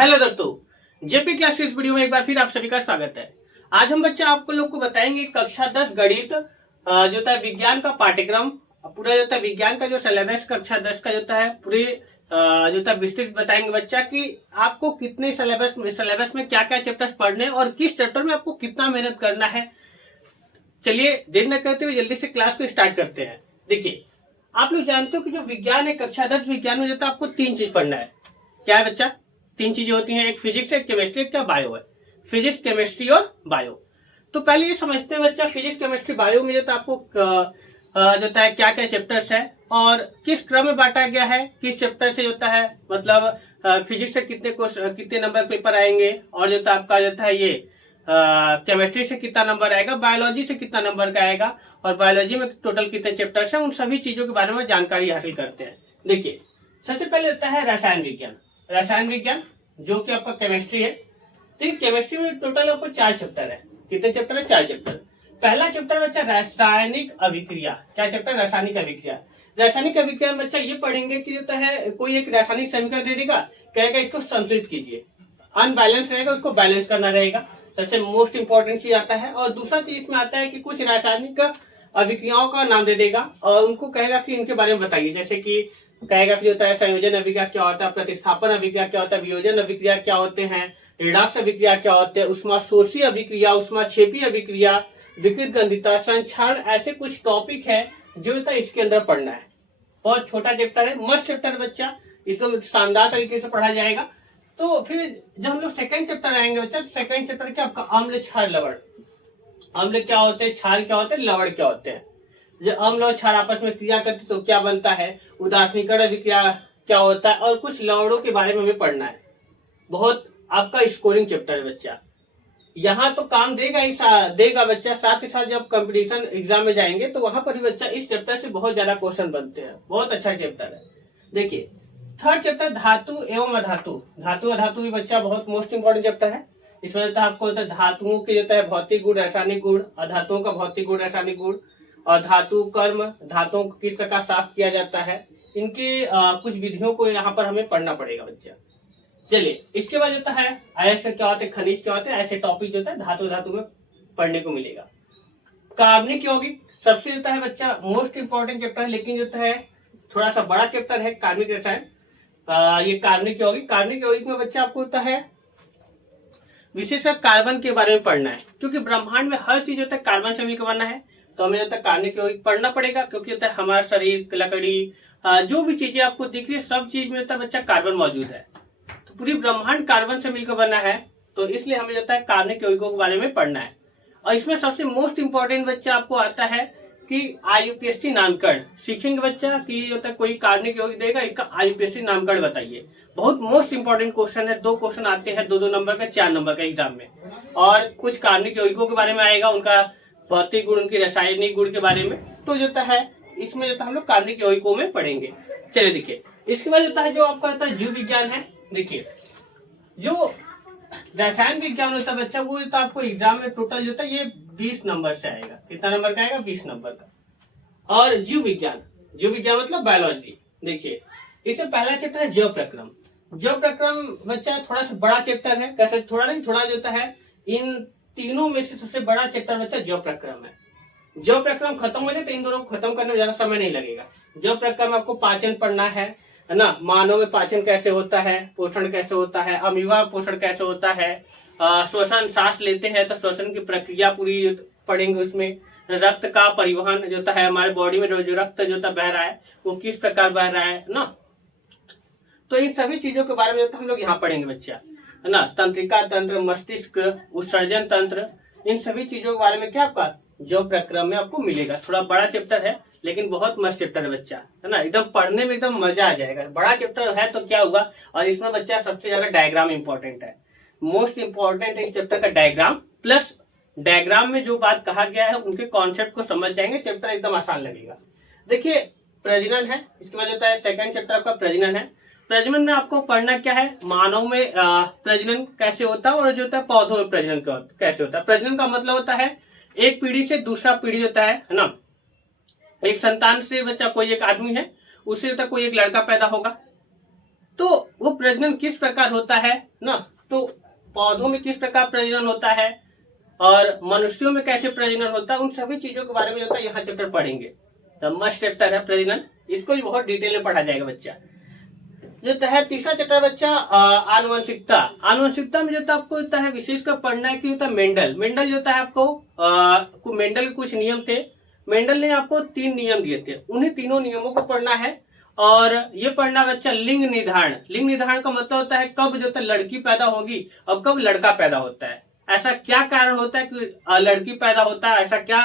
Hello दोस्तों, JP class की इस वीडियो में एक बार फिर आप सभी का स्वागत है। आज हम बच्चे आपको लोग को बताएंगे कक्षा 10 गणित जो होता है विज्ञान का पाठ्यक्रम पूरा जो होता है विज्ञान का जो सिलेबस कक्षा 10 का जो होता है पूरे जो होता है विस्तृत बताएंगे बच्चा कि आपको कितने सिलेबस में क्या क्या चैप्टर्स पढ़ने और किस चैप्टर में आपको कितना मेहनत करना है। चलिए देर न करते हुए जल्दी से क्लास को स्टार्ट करते हैं। देखिए, आप लोग जानते हो कि जो विज्ञान है कक्षा 10 विज्ञान में जो है आपको 3 चीज पढ़ना है। क्या है बच्चा? 3 चीजें होती हैं, एक फिजिक्स है, एक केमिस्ट्री, एक क्या बायो है। फिजिक्स, केमिस्ट्री और बायो। तो पहले ये समझते हैं बच्चा फिजिक्स, केमिस्ट्री, बायो में जो है आपको जो होता है क्या क्या चैप्टर्स है और किस क्रम में बांटा गया है, किस चैप्टर से होता है मतलब फिजिक्स से कितने नंबर पेपर आएंगे और जो आपका जो है ये केमिस्ट्री से कितना नंबर आएगा, बायोलॉजी से कितना नंबर का आएगा और बायोलॉजी में टोटल कितने चैप्टर्स हैं, उन सभी चीजों के बारे में जानकारी हासिल करते हैं। देखिए, सबसे पहले होता है रसायन विज्ञान। रसायन विज्ञान जो कि आपका केमिस्ट्री है। ठीक, केमिस्ट्री में टोटल आपको 4 चैप्टर है। कितने चैप्टर है? 4 चैप्टर। पहला चैप्टर बच्चा रासायनिक अभिक्रिया। क्या चैप्टर? रासायनिक अभिक्रिया। रासायनिक अभिक्रिया में बच्चा ये पढ़ेंगे कि होता है कोई एक रासायनिक समीकरण दे देगा, कहेगा इसको संतुलित कीजिए। अनबैलेंस रहेगा उसको बैलेंस करना रहेगा। सबसे मोस्ट इंपॉर्टेंट चीज आता है। और दूसरा चीज इसमें आता है कि कुछ रासायनिक अभिक्रियाओं का नाम दे देगा और उनको कहेगा कि इनके बारे में बताइए। जैसे कि कहेगा कि होता है संयोजन अभिक्रिया क्या होता है, प्रतिस्थापन अभिक्रिया क्या होता है, वियोजन अभिक्रिया क्या होते हैं, रिडॉक्स अभिक्रिया क्या होते हैं, उष्माशोषी अभिक्रिया, उष्माक्षेपी अभिक्रिया, विकृत गंधिता, संक्षारण, ऐसे कुछ टॉपिक है जो होता है इसके अंदर पढ़ना है। बहुत छोटा चैप्टर है, मस्त चैप्टर बच्चा, इसको शानदार तरीके से पढ़ा जाएगा। तो फिर जब हम लोग सेकंड चैप्टर आएंगे बच्चा, सेकंड चैप्टर क्या आपका अम्ल, क्षार, लवण। अम्ल क्या होते हैं, क्षार क्या होते हैं, लवण क्या होते हैं। जब अम्ल और क्षार आपस में क्रिया करते तो क्या बनता है, उदासीनीकरण अभिक्रिया क्या होता है और कुछ लवणों के बारे में हमें पढ़ना है। बहुत आपका स्कोरिंग चैप्टर है बच्चा। यहाँ तो काम देगा ही देगा बच्चा, साथ ही साथ जब कंपटीशन एग्जाम में जाएंगे तो वहां पर भी बच्चा इस चैप्टर से बहुत ज्यादा क्वेश्चन बनते हैं। बहुत अच्छा चैप्टर है। देखिए, थर्ड चैप्टर धातु एवं अधातु। धातु अधातु भी बच्चा बहुत मोस्ट इंपोर्टेंट चैप्टर है। इसमें होता है आपको होता है धातुओं के जो है भौतिक गुण, रासायनिक गुण, अधातुओं का भौतिक गुण, रासायनिक गुण और धातु कर्म, धातुओं को किस प्रकार साफ किया जाता है, इनकी कुछ विधियों को यहाँ पर हमें पढ़ना पड़ेगा बच्चा। चलिए, इसके बाद होता है ऐसे क्या होते हैं, खनिज क्या होते हैं, ऐसे टॉपिक जो होता है धातु धातु में पढ़ने को मिलेगा। कार्बनिक यौगिक सबसे होता है बच्चा मोस्ट इंपॉर्टेंट चैप्टर है, लेकिन जो है थोड़ा सा बड़ा चैप्टर है कार्बनिक रसायन। ये कार्बनिक यौगिक, कार्बनिक यौगिक में बच्चा आपको होता है विशेषकर कार्बन के बारे में पढ़ना है, क्योंकि ब्रह्मांड में हर चीज होता है कार्बन से मिलकर बना है। तो हमें होता है कार्बनिक यौगिक पढ़ना पड़ेगा, क्योंकि होता है हमारा शरीर, लकड़ी, जो भी चीजें आपको दिख रही है सब चीज में होता है बच्चा कार्बन मौजूद है। तो पूरी ब्रह्मांड कार्बन से मिलकर बना है, तो इसलिए हमें होता है कार्बनिक यौगिकों के बारे में पढ़ना है। और इसमें सबसे मोस्ट इंपॉर्टेंट बच्चा आपको आता है कि IUPAC नामकरण सीखेंगे बच्चा कि होता है कोई कार्बनिक यौगिक देगा, इसका IUPAC नामकरण बताइए। बहुत मोस्ट इंपॉर्टेंट क्वेश्चन है। 2 क्वेश्चन आते हैं, 2-2 नंबर का, 4 नंबर का एग्जाम में। और कुछ कार्बनिक यौगिकों के बारे में आएगा, उनका भौतिक गुण, उनकी रासायनिक गुण के बारे में। तो जो है इसमें जो हम लोग कार्बनिक यौगिकों में पढ़ेंगे। चलिए देखिए, इसके बाद होता है जो आपका होता है जीव विज्ञान है। देखिए, जो रसायन विज्ञान होता है बच्चा, वो होता है आपको एग्जाम में टोटल जो होता है ये 20 नंबर से आएगा। कितना नंबर का आएगा? 20 नंबर का। और जीव विज्ञान, जीव विज्ञान मतलब बायोलॉजी। देखिए, इसमें पहला चैप्टर है जैव प्रक्रम। जैव प्रक्रम बच्चा थोड़ा सा बड़ा चैप्टर है, कैसे थोड़ा नहीं, थोड़ा जो होता है इन तीनों में से सबसे बड़ा चैप्टर बच्चा जैव प्रक्रम है। जैव प्रक्रम खत्म हो जाए तो इन दोनों को खत्म करने में ज्यादा समय नहीं लगेगा। जैव प्रक्रम आपको पाचन पढ़ना है ना, मानव में पाचन कैसे होता है, पोषण कैसे होता है, अमीबा पोषण कैसे होता है, श्वसन, सांस लेते हैं तो श्वसन की प्रक्रिया पूरी पढ़ेंगे। उसमें रक्त का परिवहन जो होता है हमारे बॉडी में, जो रक्त जो होता बह रहा है वो किस प्रकार बह रहा है ना। तो इन सभी चीजों के बारे में हम लोग यहाँ पढ़ेंगे बच्चा, है ना। तंत्रिका तंत्र, मस्तिष्क, उत्सर्जन तंत्र, इन सभी चीजों के बारे में क्या आपका जैव प्रक्रम में आपको मिलेगा। थोड़ा बड़ा चैप्टर है लेकिन बहुत मस्त चैप्टर है बच्चा, है ना। एकदम पढ़ने में एकदम मजा आ जाएगा। बड़ा चैप्टर है तो क्या हुआ, और इसमें बच्चा सबसे ज्यादा डायग्राम इंपॉर्टेंट है। मोस्ट इंपॉर्टेंट है इस चैप्टर का डायग्राम, प्लस डायग्राम में जो बात कहा गया है उनके कॉन्सेप्ट को समझ जाएंगे, चैप्टर एकदम आसान लगेगा। देखिए, प्रजनन है, इसके बाद होता है सेकंड चैप्टर आपका प्रजनन है। प्रजनन में आपको पढ़ना क्या है, मानव में प्रजनन कैसे होता है और जो होता है पौधों में प्रजनन कैसे होता है। प्रजनन का मतलब होता है एक पीढ़ी से दूसरा पीढ़ी होता है ना। एक संतान से बच्चा कोई एक आदमी है, उससे होता है कोई एक लड़का पैदा होगा, तो वो प्रजनन किस प्रकार होता है ना, तो पौधों में किस प्रकार प्रजनन होता है और मनुष्यों में कैसे प्रजनन होता है, उन सभी चीजों के बारे में जो है यहाँ चैप्टर पढ़ेंगे। द मस्ट चैप्टर है प्रजनन, इसको भी बहुत डिटेल में पढ़ा जाएगा बच्चा। जो है तीसरा चैप्टर बच्चा आनुवंशिकता। आनुवंशिकता में जो है आपको होता है विशेषकर पढ़ना है कि होता है मेंडल। मेंडल जो होता है आपको मेंडल के कुछ नियम थे। मेंडल ने आपको 3 नियम दिए थे, उन्हीं तीनों नियमों को पढ़ना है। और ये पढ़ना बच्चा लिंग निर्धारण। लिंग निर्धारण का मतलब होता है कब जो है लड़की पैदा होगी और कब लड़का पैदा होता है, ऐसा क्या कारण होता है कि लड़की पैदा होता है, ऐसा क्या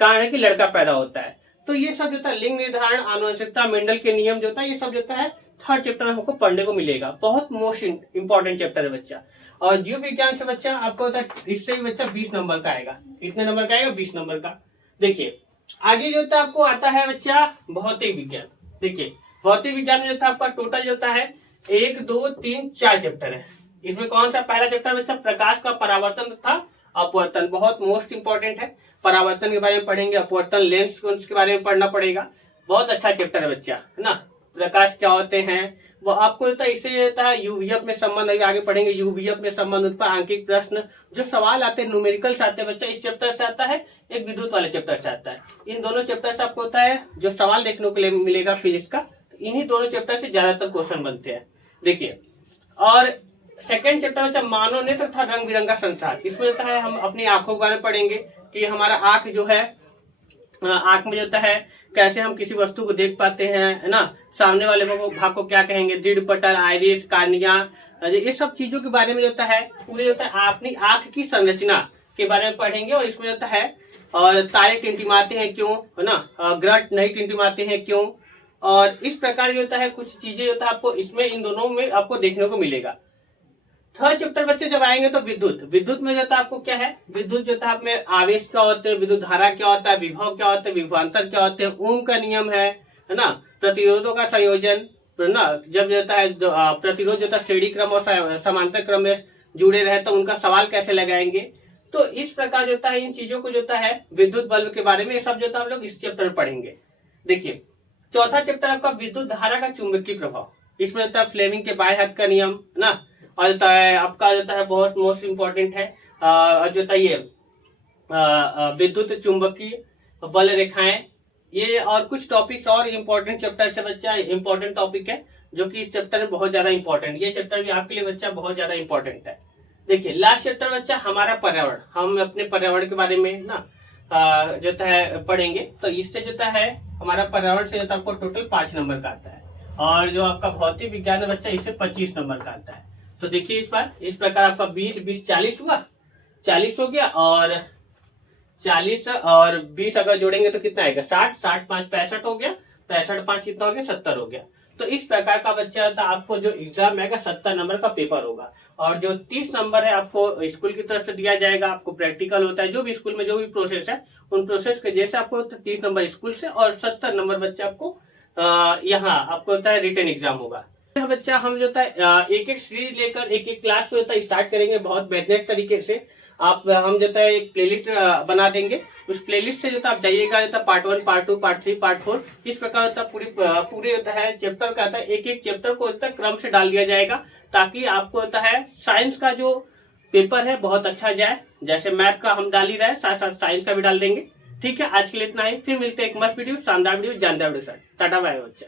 कारण है कि लड़का पैदा होता है। तो ये सब जो है लिंग निर्धारण, आनुवंशिकता, मेंडल के नियम जो है ये सब जो है थर्ड चैप्टर में हमको पढ़ने को मिलेगा। बहुत मोस्ट इंपॉर्टेंट चैप्टर है बच्चा। और जीव विज्ञान से बच्चा आपको होता है इससे भी बच्चा 20 नंबर का आएगा। कितने नंबर का आएगा? 20 नंबर का। देखिए आगे जो होता है आपको आता है बच्चा भौतिक विज्ञान। देखिए भौतिक विज्ञान में जो था आपका टोटल जो होता है 1 2 3 4 चैप्टर है। इसमें कौन सा पहला चैप्टर बच्चा? प्रकाश का परावर्तन तथा अपवर्तन, बहुत मोस्ट इंपॉर्टेंट है। परावर्तन के बारे में पढ़ेंगे, अपवर्तन लेंस के बारे में पढ़ना पड़ेगा। बहुत अच्छा चैप्टर है बच्चा, है ना। प्रकाश क्या होते हैं वो आपको होता है, इससे होता है यूवीएफ में संबंध, आगे पढ़ेंगे यूवीएफ में संबंध, उस पर आंकिक प्रश्न जो सवाल आते हैं न्यूमेरिकल से आते हैं बच्चा, इस चैप्टर से आता है, एक विद्युत वाले चैप्टर से आता है। इन दोनों चैप्टर से आपको होता है जो सवाल देखने को मिलेगा फिजिक्स का, इन्हीं दोनों चैप्टर से ज्यादातर क्वेश्चन बनते हैं। देखिए और सेकेंड चैप्टर बच्चा मानव नेत्र तथा रंग बिरंगा संसार। इसमें होता है हम अपनी आंखों के बारे में पढ़ेंगे कि हमारा आंख जो है, आंख में होता है कैसे हम किसी वस्तु को देख पाते हैं, है ना। सामने वाले भाग को क्या कहेंगे? दृढ़ पटल, आइरिस, कार्निया, ये सब चीजों के बारे में होता है पूरे होता है अपनी आंख की संरचना के बारे में पढ़ेंगे। और इसमें होता है और तारे टिमटिमाते हैं क्यों, है ना, ग्रह नहीं टिमटिमाते हैं क्यों, और इस प्रकार होता है कुछ चीजें होता है आपको इसमें इन दोनों में आपको देखने को मिलेगा। थर्ड चैप्टर बच्चे जब आएंगे तो विद्युत। विद्युत में जो था आपको क्या है? विद्युत जो था आपमें आवेश क्या होते हैं, विद्युत धारा क्या होता है, विभव क्या होता है, विभवांतर क्या होते हैं, ओम का नियम है ना, प्रतिरोधों का संयोजन, ना जब जाता है प्रतिरोध जो था श्रेणी क्रम और समांतर क्रम में जुड़े रहे तो उनका सवाल कैसे लगाएंगे। तो इस प्रकार जो है इन चीजों को जो है विद्युत बल्ब के बारे में सब जो हम लोग इस चैप्टर में पढ़ेंगे। देखिए चौथा चैप्टर आपका विद्युत धारा का चुंबकीय प्रभाव। इसमें होता है फ्लेमिंग के बाएं हाथ का नियम, ना, और जो है आपका जो है बहुत मोस्ट इंपॉर्टेंट है जो था ये विद्युत चुंबकीय बल रेखाएं। ये और कुछ टॉपिक्स और इम्पोर्टेंट चैप्टर से बच्चा इंपॉर्टेंट टॉपिक है जो कि इस चैप्टर में बहुत ज्यादा इंपॉर्टेंट, ये चैप्टर भी आपके लिए बच्चा बहुत ज्यादा इंपॉर्टेंट है। देखिए लास्ट चैप्टर बच्चा हमारा पर्यावरण, हम अपने पर्यावरण के बारे में ना जो है पढ़ेंगे। तो इससे जो है हमारा पर्यावरण से जो आपको टोटल 5 नंबर का आता है, और जो आपका भौतिक विज्ञान है बच्चा इससे 25 नंबर का आता है। तो देखिए इस बार इस प्रकार आपका 20 20 40 हुआ, 40 हो गया, और 40 और 20 अगर जोड़ेंगे तो कितना आएगा? 60, 60 5 65 हो गया, 65 5 कितना हो गया? 70 हो गया। तो इस प्रकार का बच्चा था आपको जो एग्जाम आएगा 70 नंबर का पेपर होगा, और जो 30 नंबर है आपको स्कूल की तरफ से दिया जाएगा। आपको प्रैक्टिकल होता है जो भी स्कूल में जो भी प्रोसेस है उन प्रोसेस के जैसे आपको 30 नंबर स्कूल से और 70 नंबर बच्चा आपको यहाँ आपको होता है रिटन एग्जाम होगा। बच्चा हम जो है एक एक सीरीज लेकर एक एक क्लास को जो है स्टार्ट करेंगे बहुत बेहतर तरीके से। आप हम जो है एक प्लेलिस्ट बना देंगे, उस प्लेलिस्ट से जो आप जाइएगा जो पार्ट 1 पार्ट 2 पार्ट 3 पार्ट 4 इस प्रकार होता पूरे होता है चैप्टर का एक एक चैप्टर को होता है क्रम से डाल दिया जाएगा, ताकि आपको होता है साइंस का जो पेपर है बहुत अच्छा जाए। जैसे मैथ का हम डाल ही रहे साथ साथ साइंस का भी डाल देंगे। ठीक है, आज के लिए इतना ही, फिर मिलते हैं एक मस्त वीडियो, शानदार वीडियो, जानदार वीडियो। टाटा बाय बच्चा।